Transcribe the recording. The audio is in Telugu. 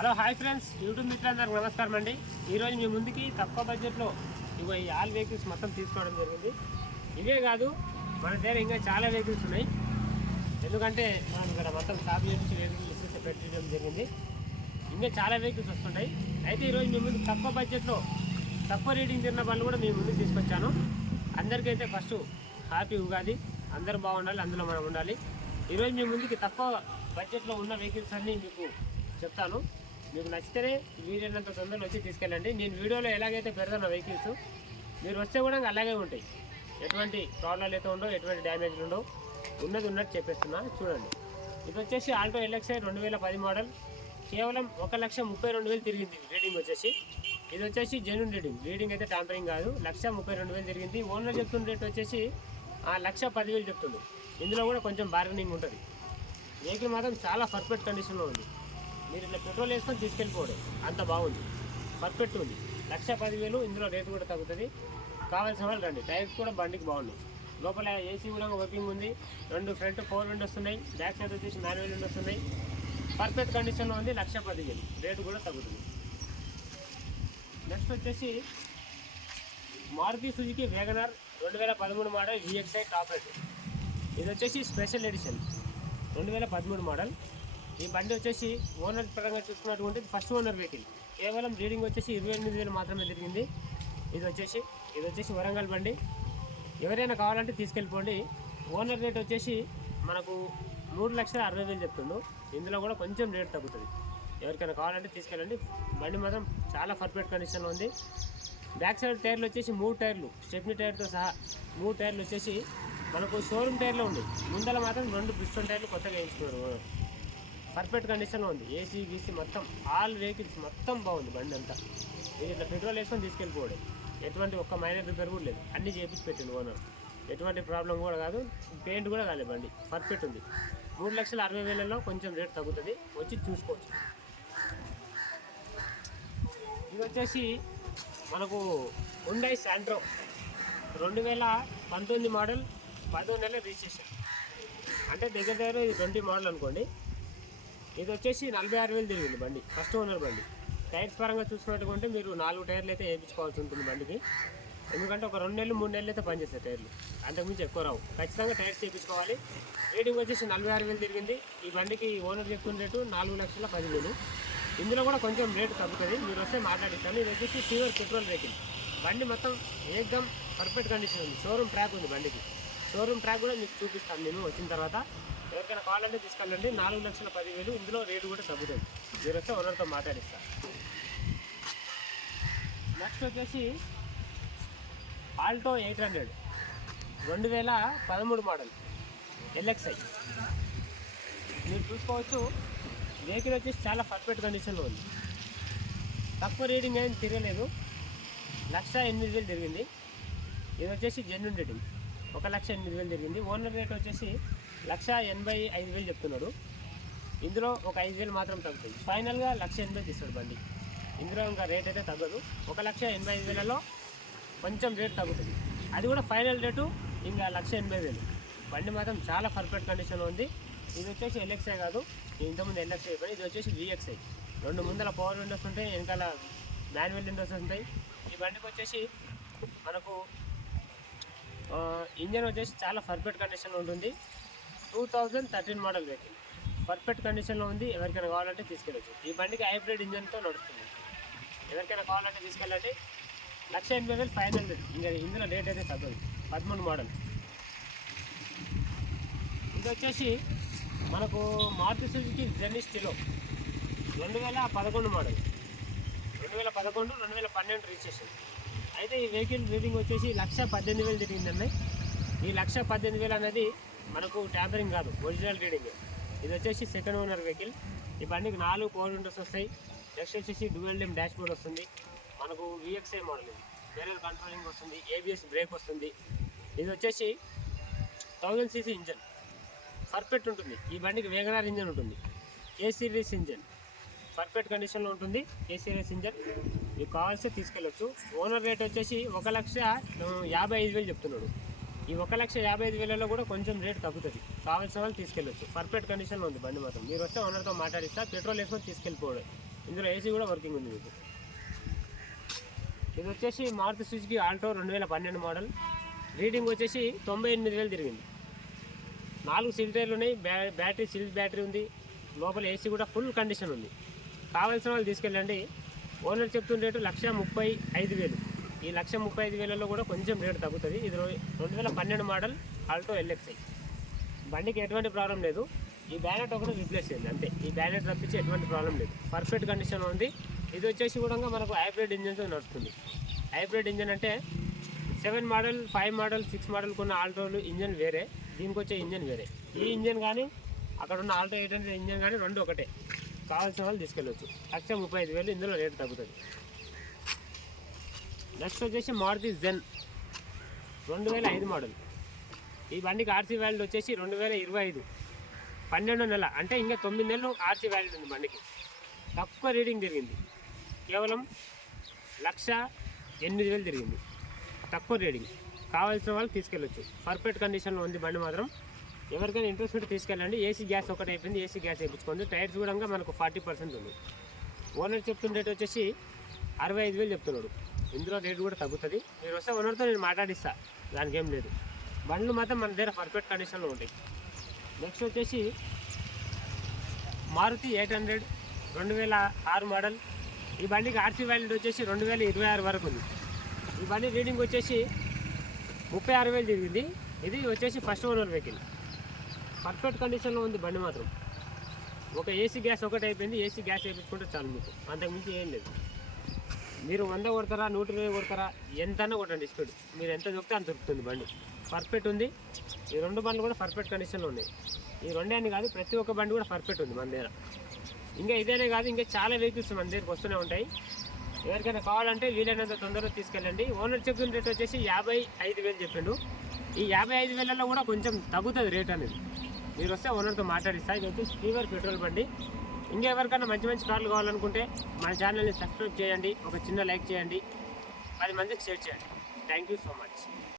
హలో హాయ్ ఫ్రెండ్స్, యూట్యూబ్ మిత్రులందరికీ నమస్కారం అండి. ఈరోజు మీ ముందుకి తక్కువ బడ్జెట్లో ఇగో ఈ ఆల్ వెహికల్స్ మొత్తం తీసుకోవడం జరిగింది. ఇవే కాదు, మన దగ్గర ఇంకా చాలా వెహికల్స్ ఉన్నాయి. ఎందుకంటే మనం ఇక్కడ మొత్తం షాప్ చేసి వెహికల్స్ పెట్టడం జరిగింది. ఇంకా చాలా వెహికల్స్ వస్తుంటాయి. అయితే ఈరోజు మీ ముందు తక్కువ బడ్జెట్లో తక్కువ రీడింగ్ తిన్న వాళ్ళు కూడా మీ ముందుకు తీసుకొచ్చాను. అందరికైతే ఫస్ట్ హ్యాపీ ఉగాది, అందరూ బాగుండాలి, అందులో మనం ఉండాలి. ఈరోజు మీ ముందుకి తక్కువ బడ్జెట్లో ఉన్న వెహికల్స్ అన్నీ మీకు చెప్తాను. మీకు నచ్చితేనే వీడియోనంత తొందరగా వచ్చి తీసుకెళ్ళండి. నేను వీడియోలో ఎలాగైతే పెడతాను వెహికల్స్, మీరు వస్తే కూడా అలాగే ఉంటాయి. ఎటువంటి ప్రాబ్లాలు అయితే ఉండవు, ఎటువంటి డ్యామేజ్లు ఉండవు. ఉన్నది ఉన్నట్టు చెప్పేస్తున్నా, చూడండి. ఇది వచ్చేసి ఆల్టో ఎల్ఎక్స్ఐ 2010 మోడల్. కేవలం 1,32,000 తిరిగింది రీడింగ్ వచ్చేసి. ఇది వచ్చేసి జెన్యూన్ రీడింగ్ అయితే ట్యాంపరింగ్ కాదు. 1,32,000 తిరిగింది. ఓనర్ చెప్తున్న రేట్ వచ్చేసి 1,10,000 చెప్తుంది. ఇందులో కూడా కొంచెం బార్గెనింగ్ ఉంటుంది. వెహికల్ మాత్రం చాలా పర్ఫెక్ట్ కండిషన్లో ఉంది. మీరు ఇట్లా పెట్రోల్ వేసుకొని తీసుకెళ్ళిపోవడం అంత బాగుంది, పర్ఫెక్ట్ ఉంది. 1,10,000. ఇందులో రేటు కూడా తగ్గుతుంది. కావాల్సిన వాళ్ళు రండి. టైర్స్ కూడా బండికి బాగున్నాయి. లోపల ఏసీ కూడా వర్కింగ్ ఉంది. 2 ఫ్రంట్ 4 విండోస్ ఉన్నాయి. బ్యాక్ సైడ్ వచ్చేసి మాన్యువల్ విండోస్ ఉన్నాయి. పర్ఫెక్ట్ కండిషన్లో ఉంది. 1,10,000. రేటు కూడా తగ్గుతుంది. నెక్స్ట్ వచ్చేసి Maruti Suzuki WagonR 2013 model VXI top rate. ఇది వచ్చేసి స్పెషల్ ఎడిషన్ 2013 మోడల్. ఈ బండి వచ్చేసి ఓనర్ పరంగా చూసుకున్నటువంటి ఫస్ట్ ఓనర్ వెహికల్. కేవలం రీడింగ్ వచ్చేసి 28,000 మాత్రమే తిరిగింది. ఇది వచ్చేసి వరంగల్ బండి. ఎవరైనా కావాలంటే తీసుకెళ్ళిపోండి. ఓనర్ రేట్ వచ్చేసి మనకు 3,60,000 చెప్తుండు. ఇందులో కూడా కొంచెం రేట్ తగ్గుతుంది. ఎవరికైనా కావాలంటే తీసుకెళ్ళండి. బండి మాత్రం చాలా పర్ఫెక్ట్ కండిషన్లో ఉంది. బ్యాక్ సైడ్ టైర్లు వచ్చేసి 3 టైర్లు స్టెప్నీ టైర్తో సహా 3 టైర్లు వచ్చేసి మనకు షోరూమ్ టైర్లో ఉంది. ముందర మాత్రం 2 పిస్టన్ టైర్లు కొత్తగా వేయించుకున్నారు ఓనర్. పర్ఫెక్ట్ కండిషన్లో ఉంది. ఏసీ గీసీ మొత్తం ఆల్ వెహికల్స్ మొత్తం బాగుంది బండి అంతా. మీరు ఇట్లా పెట్రోల్ వేసుకొని తీసుకెళ్ళిపోవడం. ఎటువంటి ఒక్క మైనర్ రిపేర్ కూడా లేదు. అన్నీ చేపించి పెట్టింది ఓనర్. ఎటువంటి ప్రాబ్లం కూడా కాదు. పెయింట్ కూడా కాలేదు. బండి పర్ఫెక్ట్ ఉంది. 3,60,000లో కొంచెం రేట్ తగ్గుతుంది. వచ్చి చూసుకోవచ్చు. ఇది వచ్చేసి మనకు హుండై శాంట్రో 2019 మోడల్, 10వ నెల రిజిస్ట్రేషన్. అంటే దగ్గర ఇది 20 మోడల్ అనుకోండి. ఇది వచ్చేసి 46,000 తిరిగింది బండి. ఫస్ట్ ఓనర్ బండి. టైర్స్ పరంగా చూసుకున్నట్టుకుంటే మీరు 4 టైర్లు అయితే వేయించుకోవాల్సి ఉంటుంది బండికి. ఎందుకంటే ఒక 2 నెలలు 3 నెలలు అయితే పనిచేస్తాయి టైర్లు. అంతకుమించి ఎక్కువ రావు. ఖచ్చితంగా టైర్స్ చేయించుకోవాలి. రేటింగ్ వచ్చేసి 46,000 తిరిగింది. ఈ బండికి ఓనర్ చెప్తున్న రేటు 4,10,000. ఇందులో కూడా కొంచెం రేటు తగ్గుతుంది. మీరు వస్తే మాట్లాడిస్తాను. ఇది వచ్చేసి ప్యూర్ పెట్రోల్ వెహికల్. బండి మొత్తం ఏకదం పర్ఫెక్ట్ కండిషన్ ఉంది. షోరూమ్ ట్రాక్ ఉంది బండికి. షోరూమ్ ట్రాక్ కూడా మీకు చూపిస్తాను నేను వచ్చిన తర్వాత. ఎవరికైనా కావాలంటే తీసుకెళ్ళండి. 4,10,000. ఇందులో రేటు కూడా తగ్గుతుంది. మీరు వస్తే ఓనర్తో మాట్లాడిస్తారు. నెక్స్ట్ వచ్చేసి ఆల్టో 800 2013 మోడల్ LXI. మీరు చూసుకోవచ్చు. వెహికల్ వచ్చేసి చాలా పర్ఫెక్ట్ కండిషన్లో ఉంది. తక్కువ రీడింగ్ ఏం తిరగలేదు. 1,08,000 తిరిగింది. ఇది వచ్చేసి జెన్యూన్ రీడింగ్. 1,08,000 తిరిగింది. ఓనర్ రేట్ వచ్చేసి 1,85,000 చెప్తున్నాడు. ఇందులో ఒక 5,000 మాత్రం తగ్గుతుంది. ఫైనల్గా 1,80,000 తీస్తాడు బండి. ఇందులో ఇంకా రేట్ అయితే తగ్గదు. 1,85,000లో కొంచెం రేట్ తగ్గుతుంది. అది కూడా ఫైనల్ రేటు ఇంకా 1,80,000. బండి మాత్రం చాలా పర్ఫెక్ట్ కండిషన్లో ఉంది. ఇది వచ్చేసి LXI కాదు, ఇంతకుముందు LXI పని. ఇది వచ్చేసి VXI. 2 ముందల పవర్ విండోస్ ఉంటాయి, వెనకాల మాన్యువల్ విండోస్ ఉంటాయి. ఈ బండికి వచ్చేసి మనకు ఇంజన్ వచ్చేసి చాలా పర్ఫెక్ట్ కండిషన్లో ఉంటుంది. 2013 మోడల్ వెహికల్. పర్ఫెక్ట్ కండిషన్లో ఉంది. ఎవరికైనా కావాలంటే తీసుకెళ్ళచ్చు. ఈ బండికి హైబ్రిడ్ ఇంజన్తో నడుస్తుంది. ఎవరికైనా కావాలంటే తీసుకెళ్ళండి. 1,80,000 ఫైనల్ రేట్. ఇంకా ఇందులో రేట్ అయితే తగ్గదు. 13 మోడల్. ఇది వచ్చేసి మనకు మారుతి సుజుకి జెనిస్టిలో 2011 మోడల్. 2011, 2012 రిజిస్ట్రేషన్. అయితే ఈ వెహికల్ రీడింగ్ వచ్చేసి 1,18,000 తిరిగిందండి. ఈ 1,18,000 అనేది మనకు ట్యాంపరింగ్ కాదు, ఒరిజినల్ రీడింగ్. ఇది వచ్చేసి సెకండ్ ఓనర్ వెహికల్. ఈ బండికి 4 పవర్ విండోస్ వస్తాయి. నెక్స్ట్ వచ్చేసి డ్యూయల్ డెమ్ డాష్ బోర్డ్ వస్తుంది. మనకు VXI మోడల్. ఇది వేరే కంట్రోలింగ్ వస్తుంది. ABS బ్రేక్ వస్తుంది. ఇది వచ్చేసి 1000cc ఇంజన్. పర్ఫెక్ట్ ఉంటుంది. ఈ బండికి వేగనర్ ఇంజన్ ఉంటుంది. ఏ సిరీస్ ఇంజన్ పర్ఫెక్ట్ కండిషన్లో ఉంటుంది. ఏ సిరీస్ ఇంజన్. మీకు కావాల్సి తీసుకెళ్ళొచ్చు. ఓనర్ రేట్ వచ్చేసి 1,55,000 చెప్తున్నాడు. ఈ 1,55,000లో కూడా కొంచెం రేట్ తగ్గుతుంది. కావాల్సిన వాళ్ళు తీసుకెళ్ళొచ్చు. పర్ఫెక్ట్ కండిషన్లో ఉంది బండి మాత్రం. మీరు వస్తే ఓనర్తో మాట్లాడిస్తా. పెట్రోల్ వేసుకొని తీసుకెళ్ళిపోవడం. ఇందులో ఏసీ కూడా వర్కింగ్ ఉంది మీకు. ఇది వచ్చేసి Maruti Suzuki Alto 2012 model. Reading వచ్చేసి 98,000 తిరిగింది. 4 సిల్ టైర్లు ఉన్నాయి. బ్యాటరీ సిల్ బ్యాటరీ ఉంది. లోపల ఏసీ కూడా ఫుల్ కండిషన్ ఉంది. కావాల్సిన వాళ్ళు తీసుకెళ్ళండి. ఓనర్ చెప్తున్న రేటు 1,35,000. ఈ 1,35,000లో కూడా కొంచెం రేటు తగ్గుతుంది. ఇది 2012 మోడల్ ఆల్టో ఎల్ఎక్స్ఐ. బండికి ఎటువంటి ప్రాబ్లం లేదు. ఈ బ్యానెట్ ఒకటి రీప్లేస్ చేయండి అంతే. ఈ బ్యానెట్ తప్పించి ఎటువంటి ప్రాబ్లం లేదు. పర్ఫెక్ట్ కండిషన్లో ఉంది. ఇది వచ్చేసి కూడా మనకు హైబ్రిడ్ ఇంజన్తో నడుస్తుంది. హైబ్రిడ్ ఇంజన్ అంటే 7 మోడల్ 5 మోడల్ 6 మోడల్ కొన్న ఆల్టోలు ఇంజన్ వేరే, దీనికి వచ్చే ఇంజన్ వేరే. ఈ ఇంజన్ కానీ అక్కడ ఉన్న ఆల్టో 800 ఇంజన్ కానీ రెండు ఒకటే. కావాల్సిన వాళ్ళు తీసుకెళ్ళవచ్చు. 1,35,000 ఇందులో రేటు తగ్గుతుంది. నెక్స్ట్ వచ్చేసి మారుతి జెన్ 2005 మోడల్. ఈ బండికి ఆర్సీ వ్యాలిడ్ వచ్చేసి 2025 12వ నెల, అంటే ఇంకా 9 నెలలు ఆర్సీ వ్యాలిడ్ ఉంది బండికి. తక్కువ రీడింగ్ తిరిగింది. కేవలం 1,08,000 తిరిగింది. తక్కువ రీడింగ్. కావాల్సిన వాళ్ళు తీసుకెళ్ళొచ్చు. పర్ఫెక్ట్ కండిషన్లో ఉంది బండి మాత్రం. ఎవరికైనా ఇంట్రెస్ట్ ఉంటే తీసుకెళ్ళండి. ఏసీ గ్యాస్ ఒకటి అయిపోయింది. ఏసీ గ్యాస్ వేయించుకోండి. టైర్స్ కూడా మనకు 40% ఉంది. ఓనర్ చెప్తున్న రేట్ వచ్చేసి 65,000 చెప్తున్నాడు. ఇందులో రేటు కూడా తగ్గుతుంది. మీరు వస్తే ఓనర్తో నేను మాట్లాడిస్తా, దానికి ఏం లేదు. బండ్లు మాత్రం మన దగ్గర పర్ఫెక్ట్ కండిషన్లో ఉంటాయి. నెక్స్ట్ వచ్చేసి మారుతి 800 2006 మోడల్. ఈ బండికి ఆర్సీ వ్యాలిడ్ వచ్చేసి 2026 వరకు ఉంది. ఈ బండి రీడింగ్ వచ్చేసి 36,000 తిరిగింది. ఇది వచ్చేసి ఫస్ట్ ఓనర్ వెహికల్. పర్ఫెక్ట్ కండిషన్లో ఉంది బండి మాత్రం. ఒక ఏసీ గ్యాస్ ఒకటి అయిపోయింది. ఏసీ గ్యాస్ వేయించుకుంటే చాలు మీకు, అంతకుమించి ఏం లేదు. మీరు 100 కొడతారా 120 కొడతారా ఎంతన్నా కొట్టండి స్పీడ్. మీరు ఎంత దొరికితే అంత దొరుకుతుంది బండి. పర్ఫెక్ట్ ఉంది. ఈ రెండు బండ్లు కూడా పర్ఫెక్ట్ కండిషన్లో ఉన్నాయి. ఈ రెండే అని కాదు, ప్రతి ఒక్క బండి కూడా పర్ఫెక్ట్ ఉంది మన దగ్గర. ఇంకా ఇదేనే కాదు, ఇంకా చాలా వెహికల్స్ మన దగ్గరకు వస్తూనే ఉంటాయి. ఎవరికైనా కావాలంటే వీలైనంత తొందరగా తీసుకెళ్ళండి. ఓనర్ చెప్పిన రేట్ వచ్చేసి 55,000 చెప్పిండు. ఈ 55,000లో కూడా కొంచెం తగ్గుతుంది రేట్ అనేది. మీరు వస్తే ఓనర్తో మాట్లాడిస్తా. ఇది వచ్చేసి ఫీవర్ పెట్రోల్ బండి. ఇంకా ఎవరికైనా మంచి మంచి కార్లు కావాలనుకుంటే మన ఛానల్ని సబ్స్క్రైబ్ చేయండి. ఒక చిన్న లైక్ చేయండి. 10 మందికి షేర్ చేయండి. Thank you so much.